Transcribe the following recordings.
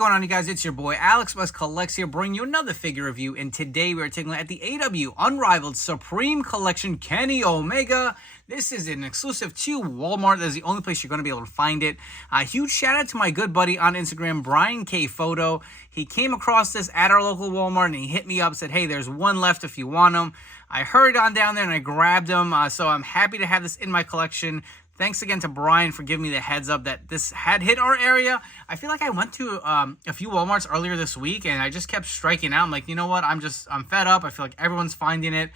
going on, you guys? It's your boy Alex West Collects here, bringing you another figure review. And today we are taking a look at the AEW Unrivaled Supreme Collection Kenny Omega. This is an exclusive to Walmart. That is the only place you're going to be able to find it. A huge shout out to my good buddy on Instagram, Brian K. Photo. He came across this at our local Walmart and he hit me up, said, hey, there's one left if you want them. I hurried on down there and I grabbed them. So I'm happy to have this in my collection. Thanks again to Brian for giving me the heads up that this had hit our area. I feel like I went to a few Walmarts earlier this week and I just kept striking out. I'm like, you know what? I'm fed up. I feel like everyone's finding it.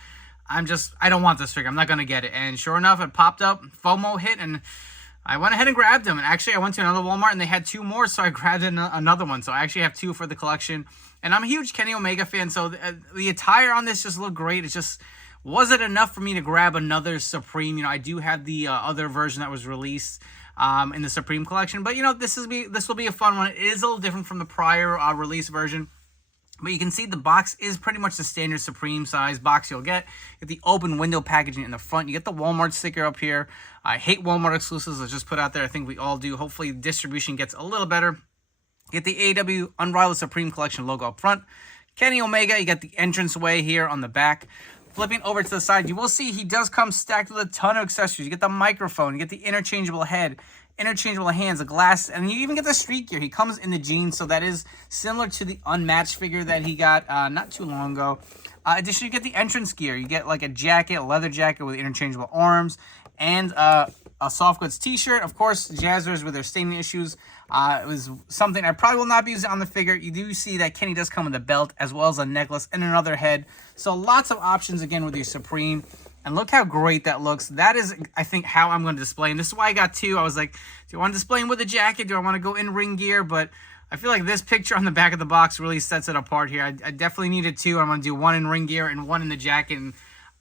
I don't want this figure. I'm not going to get it. And sure enough, it popped up. FOMO hit and I went ahead and grabbed them. And actually, I went to another Walmart and they had two more. So I grabbed another one. So I actually have two for the collection. And I'm a huge Kenny Omega fan. So the attire on this just looked great. It's just... was it enough for me to grab another Supreme? You know, I do have the other version that was released in the Supreme collection. But, you know, this will be a fun one. It is a little different from the prior release version. But you can see the box is pretty much the standard Supreme size box you'll get. You get the open window packaging in the front. You get the Walmart sticker up here. I hate Walmart exclusives. Let's just put out there. I think we all do. Hopefully, distribution gets a little better. You get the AEW Unrivaled Supreme Collection logo up front. Kenny Omega, you get the entranceway here on the back. Flipping over to the side, you will see he does come stacked with a ton of accessories. You get the microphone, you get the interchangeable head, interchangeable hands, the glasses, and you even get the street gear. He comes in the jeans, so that is similar to the Unmatched figure that he got not too long ago. Additionally, you get the entrance gear. You get like a jacket, a leather jacket with interchangeable arms, and a soft goods t-shirt. Of course, Jazwares with their staining issues. It was something I probably will not be using on the figure. You do see that Kenny does come with a belt as well as a necklace and another head. So lots of options again with your Supreme. And look how great that looks. That is, I think, how I'm going to display him. This is why I got two. I was like, do I want to display him with a jacket? Do I want to go in ring gear? But I feel like this picture on the back of the box really sets it apart here. I definitely needed two. I'm going to do one in ring gear and one in the jacket. And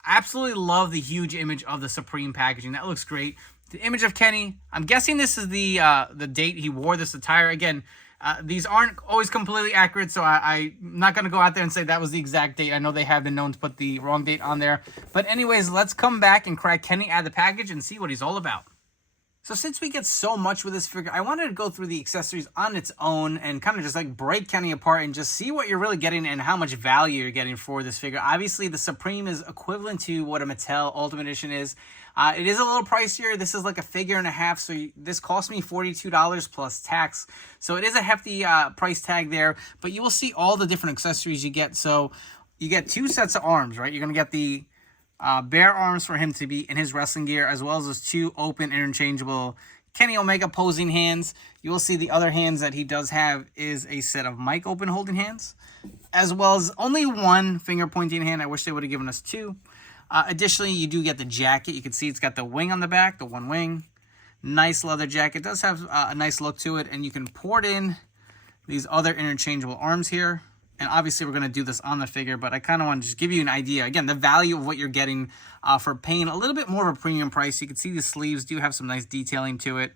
I absolutely love the huge image of the Supreme packaging. That looks great. The image of Kenny, I'm guessing this is the date he wore this attire. Again, these aren't always completely accurate, so I'm not going to go out there and say that was the exact date. I know they have been known to put the wrong date on there. But anyways, let's come back and crack Kenny out of the package and see what he's all about. So since we get so much with this figure, I wanted to go through the accessories on its own and kind of just like break Kenny apart and just see what you're really getting and how much value you're getting for this figure. Obviously, the Supreme is equivalent to what a Mattel Ultimate Edition is. It is a little pricier. This is like a figure and a half, so this cost me $42 plus tax. So it is a hefty price tag there, but you will see all the different accessories you get. So you get two sets of arms, right? You're going to get the bare arms for him to be in his wrestling gear, as well as those two open interchangeable Kenny Omega posing hands. You will see the other hands that he does have is a set of mic open holding hands, as well as only one finger pointing hand. I wish they would have given us two. Additionally, you do get the jacket. You can see it's got the wing on the back, the one wing. Nice leather jacket. It does have a nice look to it, and you can port in these other interchangeable arms here. And obviously, we're going to do this on the figure, but I kind of want to just give you an idea. Again, the value of what you're getting for paying a little bit more of a premium price. You can see the sleeves do have some nice detailing to it.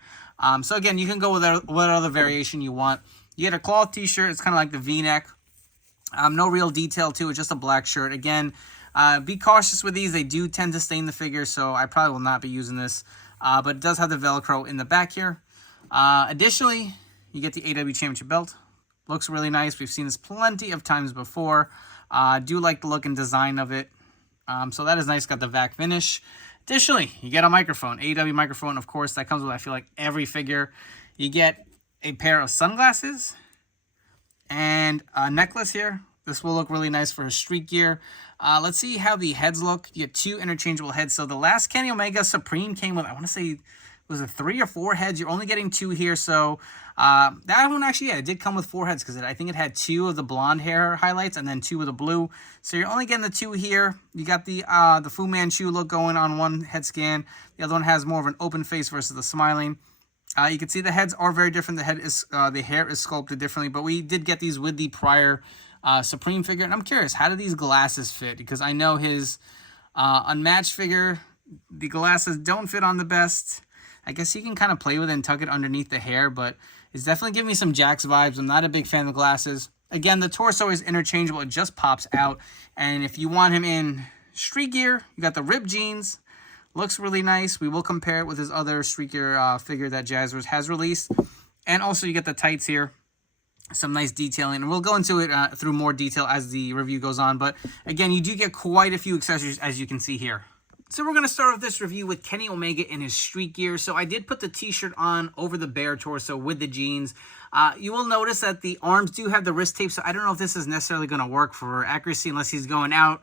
So again, you can go with what other variation you want. You get a cloth t-shirt. It's kind of like the V-neck. No real detail to it, just a black shirt. Again, be cautious with these. They do tend to stain the figure, so I probably will not be using this. But it does have the Velcro in the back here. Additionally, you get the AEW Championship belt. Looks really nice. We've seen this plenty of times before. Do like the look and design of it. So that is nice. Got the VAC finish. Additionally, you get a microphone. AEW microphone, of course. That comes with, I feel like, every figure. You get a pair of sunglasses and a necklace here. This will look really nice for his street gear. Let's see how the heads look. You get two interchangeable heads. So the last Kenny Omega Supreme came with, I want to say, was it 3 or 4 heads? You're only getting 2 here. So that one actually, yeah, it did come with 4 heads because I think it had 2 of the blonde hair highlights and then 2 of the blue. So you're only getting the 2 here. You got the Fu Manchu look going on one head scan. The other one has more of an open face versus the smiling. You can see the heads are very different. The hair is sculpted differently, but we did get these with the prior Supreme figure. And I'm curious, how do these glasses fit? Because I know his Unmatched figure, the glasses don't fit on the best. I guess you can kind of play with it and tuck it underneath the hair, but it's definitely giving me some Jax vibes. I'm not a big fan of the glasses. Again, the torso is interchangeable. It just pops out. And if you want him in street gear, you got the ripped jeans. Looks really nice. We will compare it with his other street gear figure that Jazwares has released. And also you get the tights here. some nice detailing, and we'll go into it through more detail as the review goes on. But again, you do get quite a few accessories, as you can see here. So we're going to start off this review with Kenny Omega in his street gear. So I did put the t-shirt on over the bare torso with the jeans. You will notice that the arms do have the wrist tape, so I don't know if this is necessarily going to work for accuracy unless he's going out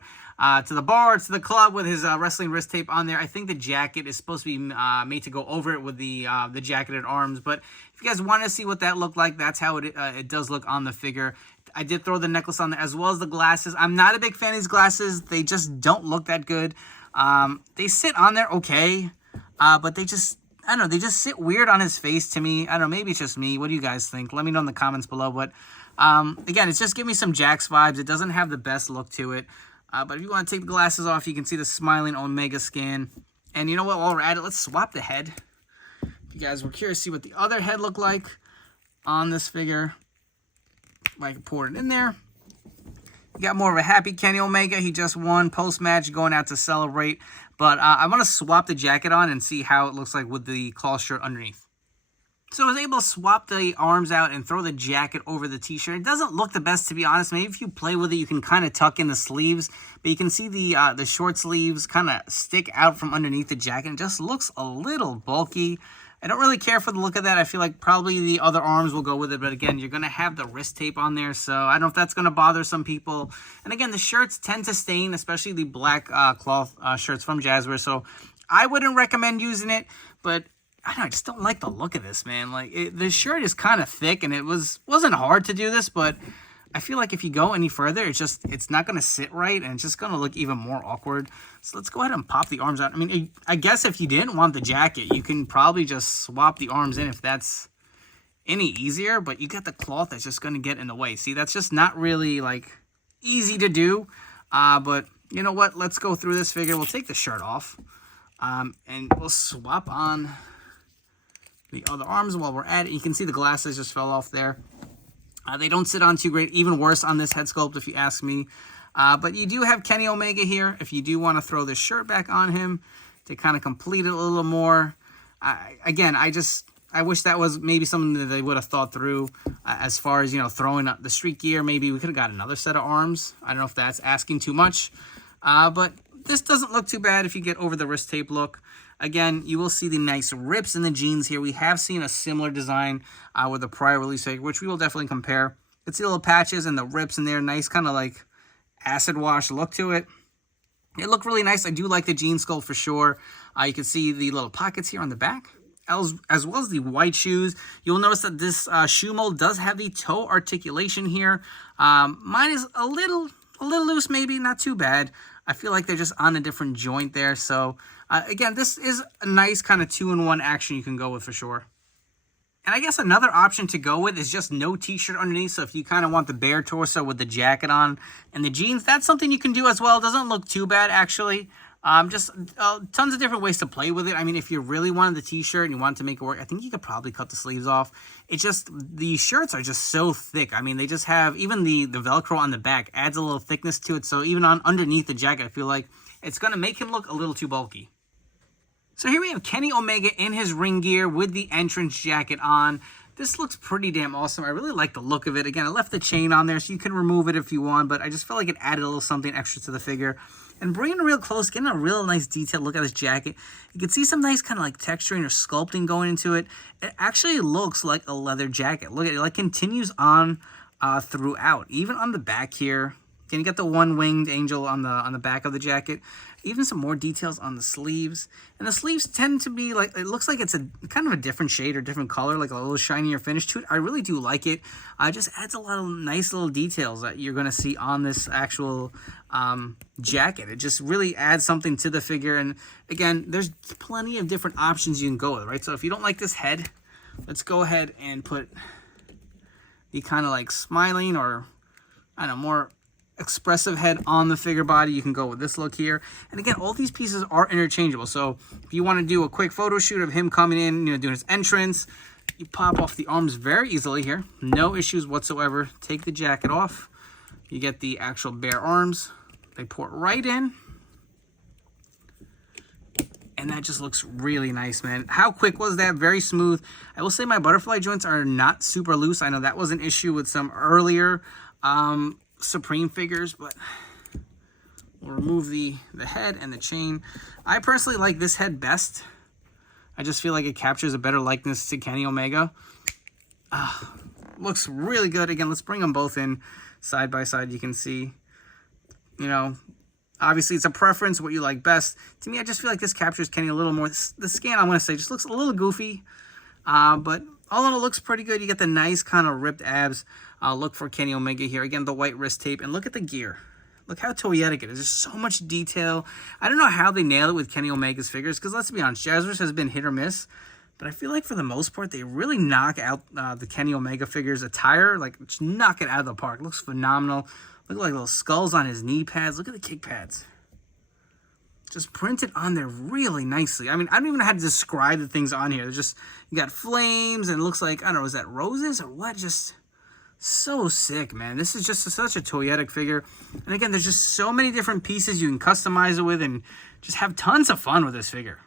to the bar, to the club with his wrestling wrist tape on there. I think the jacket is supposed to be made to go over it with the jacketed arms. But if you guys want to see what that looked like, that's how it does look on the figure. I did throw the necklace on there as well as the glasses. I'm not a big fan of these glasses. They just don't look that good. They sit on there okay, but they just, I don't know, they just sit weird on his face to me. I don't know, maybe it's just me. What do you guys think? Let me know in the comments below. But again, it's just giving me some Jax vibes. It doesn't have the best look to it. But if you want to take the glasses off, you can see the smiling Omega skin. And you know what, while we're at it, let's swap the head. If you guys were curious to see what the other head looked like on this figure, I can pour it in there. You got more of a happy Kenny Omega. He just won post-match, going out to celebrate. But I want to swap the jacket on and see how it looks like with the cloth shirt underneath. So I was able to swap the arms out and throw the jacket over the t-shirt. It doesn't look the best, to be honest. Maybe if you play with it, you can kind of tuck in the sleeves. But you can see the short sleeves kind of stick out from underneath the jacket. It just looks a little bulky. I don't really care for the look of that. I feel like probably the other arms will go with it. But again, you're going to have the wrist tape on there. So I don't know if that's going to bother some people. And again, the shirts tend to stain, especially the black cloth shirts from Jazwares. So I wouldn't recommend using it. But I don't know, I just don't like the look of this, man. Like, the shirt is kind of thick, and it wasn't hard to do this, but I feel like if you go any further, it's not going to sit right, and it's just going to look even more awkward. So let's go ahead and pop the arms out. I mean, I guess if you didn't want the jacket, you can probably just swap the arms in if that's any easier, but you got the cloth that's just going to get in the way. See, that's just not really, like, easy to do, but you know what? Let's go through this figure. We'll take the shirt off, and we'll swap on the other arms while we're at it. You can see the glasses just fell off there. They don't sit on too great. Even worse on this head sculpt, if you ask me. But you do have Kenny Omega here. If you do want to throw this shirt back on him to kind of complete it a little more. Again, I wish that was maybe something that they would have thought through as far as, you know, throwing up the street gear. Maybe we could have got another set of arms. I don't know if that's asking too much. But this doesn't look too bad if you get over the wrist tape look. Again, you will see the nice rips in the jeans here. We have seen a similar design with the prior release figure, which we will definitely compare. It's the little patches and the rips in there. Nice kind of like acid wash look to it. It looked really nice. I do like the jean sculpt for sure. You can see the little pockets here on the back, as well as the white shoes. You'll notice that this shoe mold does have the toe articulation here. Mine is a little loose, maybe not too bad. I feel like they're just on a different joint there. So again, this is a nice kind of 2-in-1 action you can go with for sure. And I guess another option to go with is just no t-shirt underneath. So if you kind of want the bare torso with the jacket on and the jeans, that's something you can do as well. It doesn't look too bad, actually. Just tons of different ways to play with it. I mean, if you really wanted the t-shirt and you wanted to make it work, I think you could probably cut the sleeves off. It's just, the shirts are just so thick. I mean, they just have, even the Velcro on the back adds a little thickness to it. So even on underneath the jacket, I feel like it's going to make him look a little too bulky. So here we have Kenny Omega in his ring gear with the entrance jacket on. This looks pretty damn awesome. I really like the look of it. Again, I left the chain on there so you can remove it if you want, but I just felt like it added a little something extra to the figure. And bringing it real close, getting a real nice detail look at this jacket. You can see some nice kind of like texturing or sculpting going into it. It actually looks like a leather jacket. Look at it, like continues on throughout. Even on the back here. Again, you got the one-winged angel on the back of the jacket. Even some more details on the sleeves. And the sleeves tend to be like, it looks like it's a kind of a different shade or different color, like a little shinier finish to it. I really do like it. It just adds a lot of nice little details that you're going to see on this actual jacket. It just really adds something to the figure. And again, there's plenty of different options you can go with, right? So if you don't like this head, let's go ahead and put the kind of like smiling or, I don't know, more expressive head on the figure body. You can go with this look here. And again, all these pieces are interchangeable. So if you want to do a quick photo shoot of him coming in, you know, doing his entrance, you pop off the arms very easily here. No issues whatsoever. Take the jacket off. You get the actual bare arms. They port right in. And and that just looks really nice, man. How quick was that? Very smooth. I will say my butterfly joints are not super loose. I know that was an issue with some earlier Supreme figures, but we'll remove the head and the chain. I personally like this head best. I just feel like it captures a better likeness to Kenny Omega. Looks really good. Again, let's bring them both in side by side. You can see, you know, obviously it's a preference, what you like best. To me, I just feel like this captures Kenny a little more. The scan, I'm going to say, just looks a little goofy. But all in all, looks pretty good. You get the nice kind of ripped abs. Look for Kenny Omega here. Again, the white wrist tape. And look at the gear. Look how toyetic it is. There's so much detail. I don't know how they nail it with Kenny Omega's figures, because let's be honest, Jazwares has been hit or miss. But I feel like for the most part, they really knock out the Kenny Omega figures' attire. Like, just knock it out of the park. Looks phenomenal. Look like little skulls on his knee pads. Look at the kick pads. Just printed on there really nicely. I mean, I don't even know how to describe the things on here. They're just, you got flames, and it looks like, I don't know, is that roses or what? Just so sick, man. This is just such a toyetic figure. And again, there's just so many different pieces you can customize it with and just have tons of fun with this figure.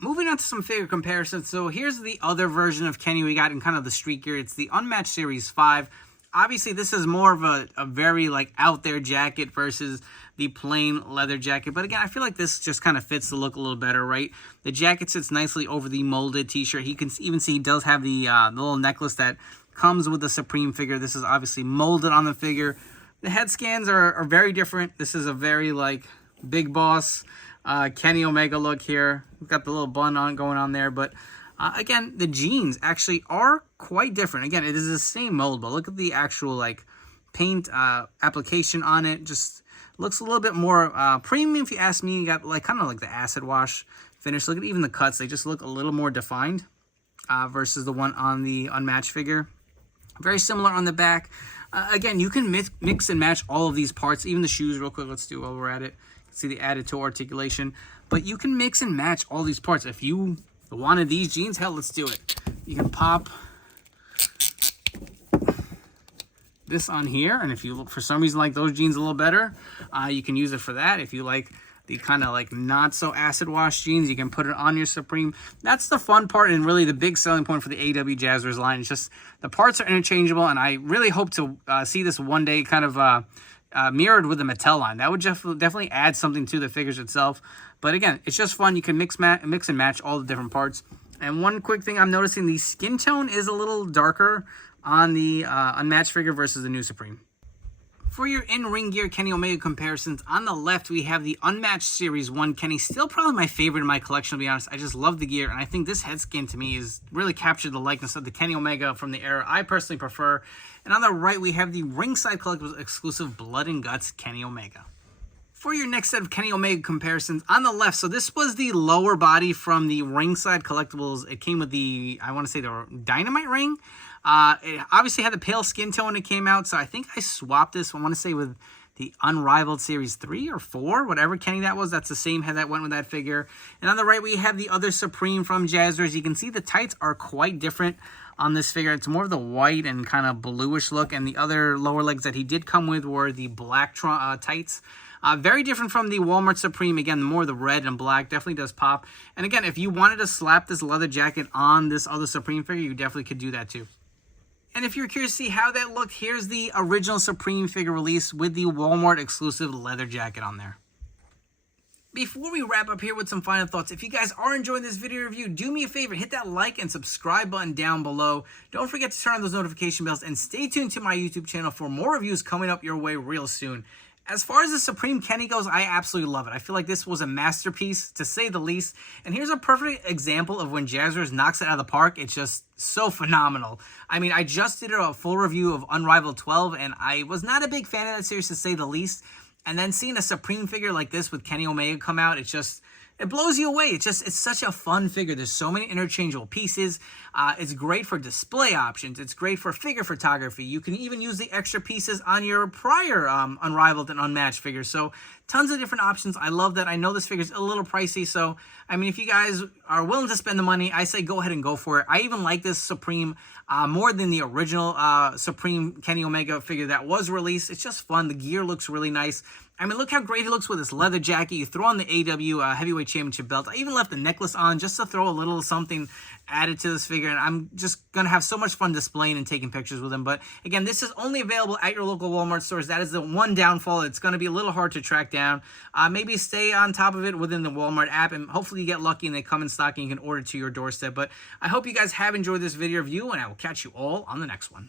Moving on to some figure comparisons. So here's the other version of Kenny we got in kind of the street gear. It's the Unmatched Series 5. Obviously, this is more of a very, like, out there jacket versus the plain leather jacket. But again, I feel like this just kind of fits the look a little better, right? The jacket sits nicely over the molded t-shirt. You can even see he does have the little necklace that comes with the Supreme figure. This is obviously molded on the figure. The head scans are very different. This is a very, like, big boss Kenny Omega look here. We've got the little bun going on there, but again, the jeans actually are quite different. Again, it is the same mold, but look at the actual like paint application on it. Just looks a little bit more premium, if you ask me. You got like kind of like the acid wash finish. Look at even the cuts; they just look a little more defined versus the one on the Unmatched figure. Very similar on the back. Again, you can mix and match all of these parts, even the shoes. Real quick, let's do it while we're at it. See the added toe articulation, but you can mix and match all these parts. If you wanted these jeans, hell, let's do it. You can pop this on here, and if you look for some reason like those jeans a little better, you can use it for that. If you like the kind of like not so acid wash jeans, you can put it on your Supreme. That's the fun part, and really the big selling point for the AEW Jazwares line. It's just the parts are interchangeable, and I really hope to see this one day kind of mirrored with the Mattel line. That would definitely add something to the figures itself. But again, it's just fun. You can mix and match all the different parts. And one quick thing I'm noticing, the skin tone is a little darker on the Unmatched figure versus the new Supreme. For your in-ring gear Kenny Omega comparisons, on the left we have the Unmatched Series 1 Kenny. Still probably my favorite in my collection, to be honest. I just love the gear, and I think this head scan to me is really captured the likeness of the Kenny Omega from the era I personally prefer. And on the right we have the Ringside Collectibles exclusive Blood and Guts Kenny Omega. For your next set of Kenny Omega comparisons, on the left, so this was the lower body from the Ringside Collectibles. It came with the, I want to say, the Dynamite ring. It obviously had the pale skin tone when it came out, so I think I swapped this, I want to say, with the Unrivaled Series 3 or 4, whatever Kenny that was. That's the same head that went with that figure. And on the right, we have the other Supreme from Jazwares. You can see the tights are quite different on this figure. It's more of the white and kind of bluish look, and the other lower legs that he did come with were the black tights. Very different from the Walmart Supreme. Again, more the red and black definitely does pop. And again, if you wanted to slap this leather jacket on this other Supreme figure, you definitely could do that too. And if you're curious to see how that looked, here's the original Supreme figure release with the Walmart exclusive leather jacket on there. Before we wrap up here with some final thoughts, if you guys are enjoying this video review, do me a favor, hit that like and subscribe button down below. Don't forget to turn on those notification bells and stay tuned to my YouTube channel for more reviews coming up your way real soon. As far as the Supreme Kenny goes, I absolutely love it. I feel like this was a masterpiece, to say the least. And here's a perfect example of when Jazwares knocks it out of the park. It's just so phenomenal. I mean, I just did a full review of Unrivaled 12, and I was not a big fan of that series, to say the least. And then seeing a Supreme figure like this with Kenny Omega come out, it blows you away. It's such a fun figure. There's so many interchangeable pieces. It's great for display options. It's great for figure photography. You can even use the extra pieces on your prior Unrivaled and Unmatched figures. So tons of different options. I love that. I know this figure's a little pricey, so I mean, if you guys are willing to spend the money, I say go ahead and go for it. I even like this Supreme more than the original Supreme Kenny Omega figure that was released. It's just fun. The gear looks really nice. I mean, look how great he looks with his leather jacket. You throw on the AEW Heavyweight Championship belt. I even left the necklace on just to throw a little something added to this figure. And I'm just going to have so much fun displaying and taking pictures with him. But again, this is only available at your local Walmart stores. That is the one downfall. It's going to be a little hard to track down. Maybe stay on top of it within the Walmart app. And hopefully you get lucky and they come in stock and you can order to your doorstep. But I hope you guys have enjoyed this video review. And I will catch you all on the next one.